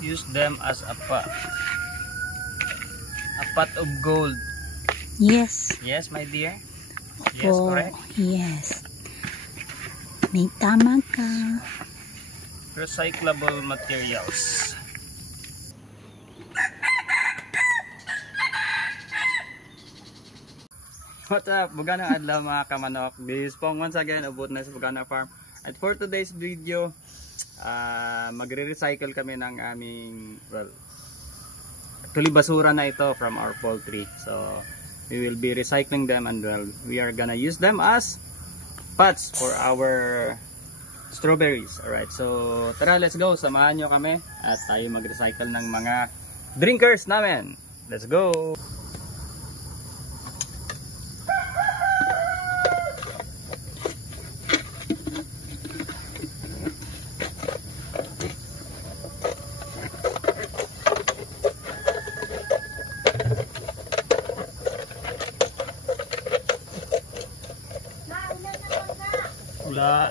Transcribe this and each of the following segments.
use them as a pot of gold. Yes. Yes, my dear. Opo. Yes, correct. Yes. May tama ka. Recyclable materials. What's up? Bugana adlaw mga kamanok. This is Pong once again about na sa Bugana Farm. At for today's video, magre-recycle kami ng aming, well, actually basura na ito from our poultry. So we will be recycling them and well, we are gonna use them as pots for our strawberries. Alright, so tara, let's go. Samahan nyo kami at tayo mag-recycle ng mga drinkers namin. Let's go! Wala.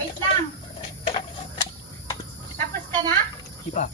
Wait lang. Tapos ka na? Di pa.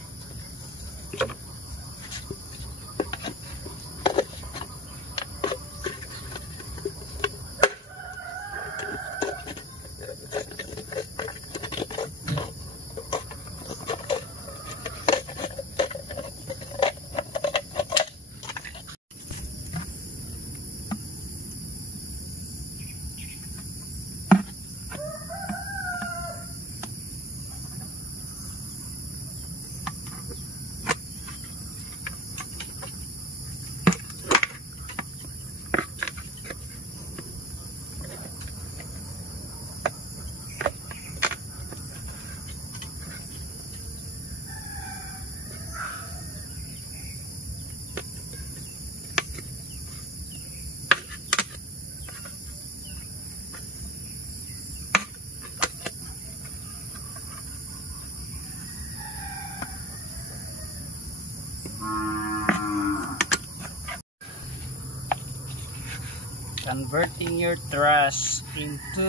Converting your trash into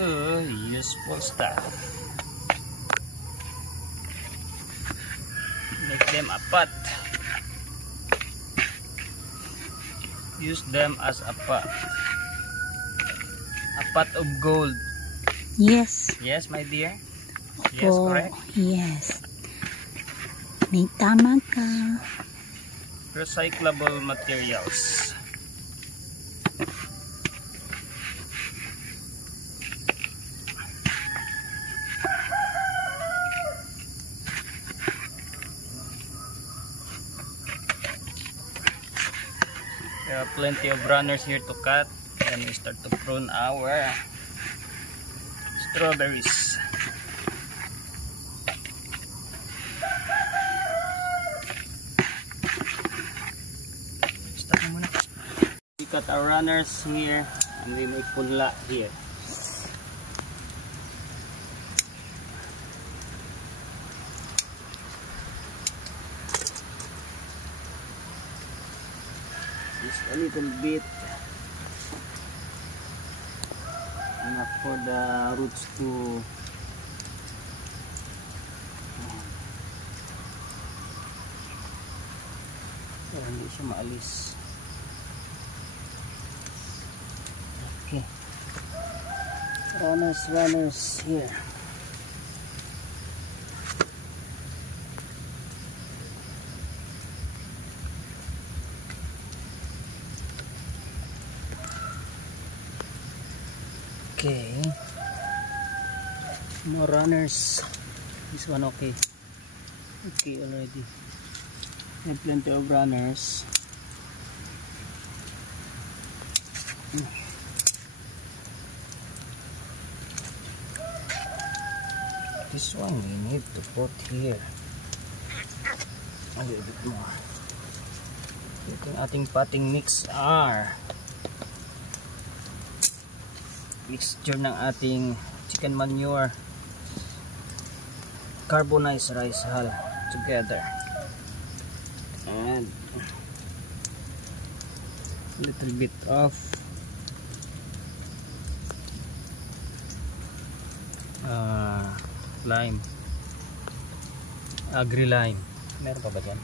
useful stuff. Make them a pot. Use them as a pot. A pot of gold. Yes. Yes, my dear. Opo. Yes, correct. Yes. May tama ka. Recyclable materials. There are plenty of runners here to cut. Then we start to prune our strawberries. We cut our runners here and we make punla here. Just a little bit. Enough for the roots to para hindi siya maalis. Okay. Runners here. Okay, more runners. This one okay. Okay already. And plenty of runners. This one we need to put here. A little bit more. Ito yung ating potting mix are mixture ng ating chicken manure, carbonized rice hull together, and a little bit of lime, agri lime. Meron pa ba dyan?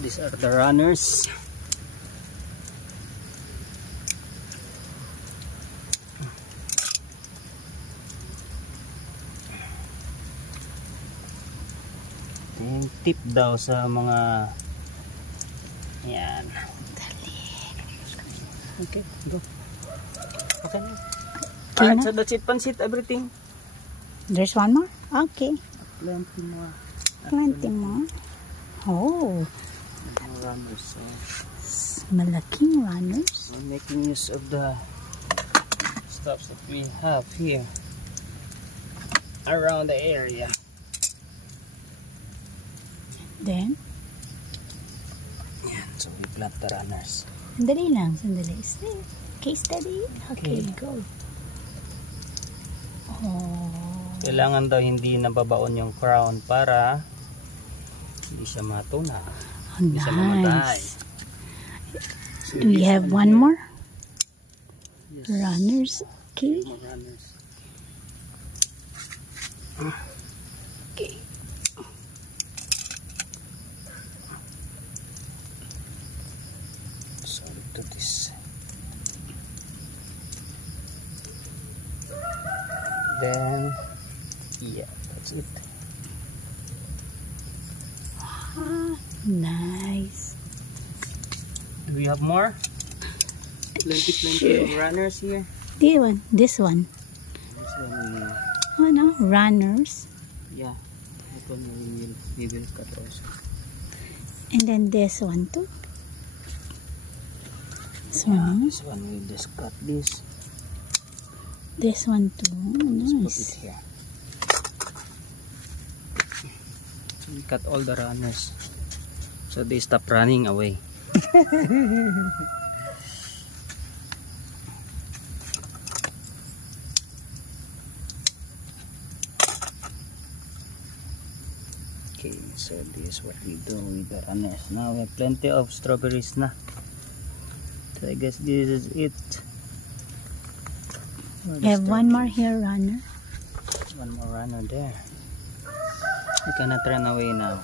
These are the runners. Yung tip daw sa mga yan. Okay, go. Okay. Alright, so that's it, pansit, everything. There's one more? Okay. Plenty more. Plenty more. Oh, More runners. So malaking runners. we're making use of the stuff that we have here around the area. Then, Yan, so we plant the runners. sandali lang, sandali. Stay. Okay, steady. Okay, go. Oh, Kailangan daw hindi nababaon yung crown para hindi siya matuna. Hindi siya mamatay. nice. Do we have one more? Yes. Runners. Okay. More runners. Okay. Sorry to this. Then, yeah, that's it. Ah, nice. Do we have more? Plenty of runners here. This one. This one, Oh no, runners. yeah. That one we will cut also. And then this one too. This Yeah, one. this one we just cut this. This one too. Just put it Nice. here. So we cut all the runners. So they stop running away. Okay, so this is what we do with the runners. Now we have plenty of strawberries na. So I guess this is it. For the We have one more strawberries. here, runner. One more runner there. You cannot run away now.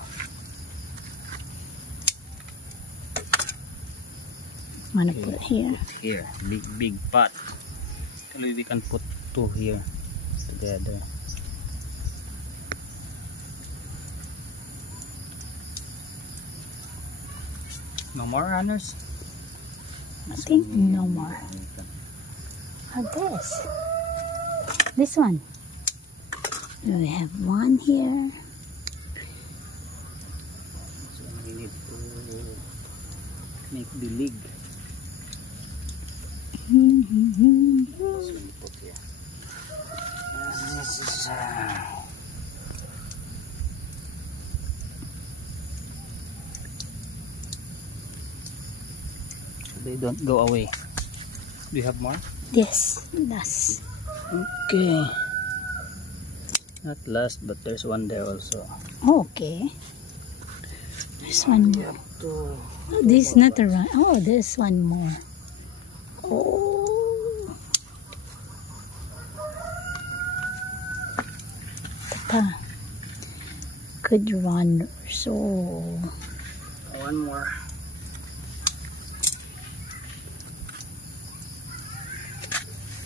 Wanna Okay, put here. put here, big pot. Actually, we can put two here together. No more runners? I think no more. How this? This one. We have one here. So we need to make the leg. This one we put here. And this is they don't go away. Do you have more? Yes, last. Okay. Not last, but there's one there also. Okay. There's one more. Oh, this is not a run. Oh, there's one more. Oh. Ito pa. Good runner. So, One more.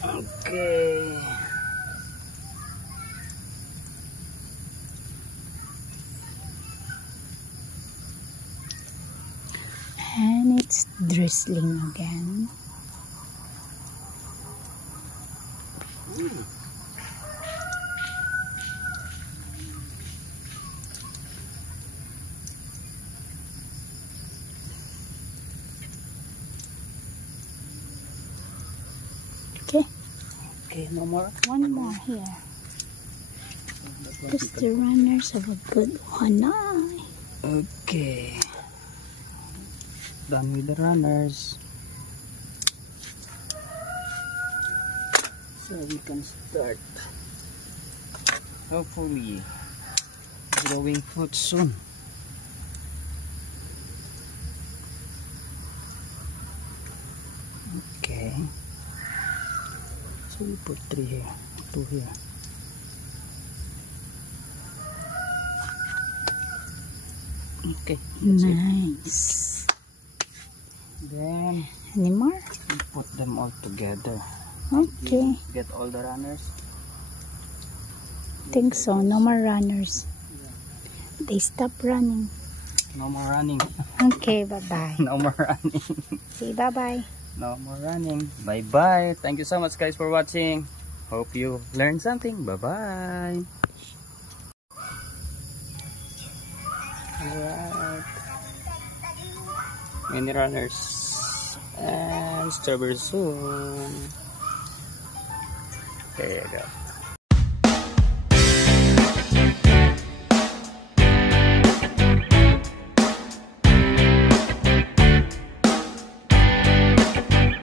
Okay. and it's drizzling again. Okay, Okay, no more. one more here. Just the runners have a good one eye. Okay. Done with the runners. So we can start. Hopefully growing fruit soon. Okay. So we put 3 here, 2 here. Okay, that's it. Nice. Then Any more? we put them all together. Okay. Get all the runners. Think so. No more runners. They stop running. No more running. Okay, bye-bye. No more running. Okay, bye-bye. No more running. Bye bye. Thank you so much guys for watching. Hope you learned something. Bye bye. Alright. Mini runners and strawberry soon. There you go.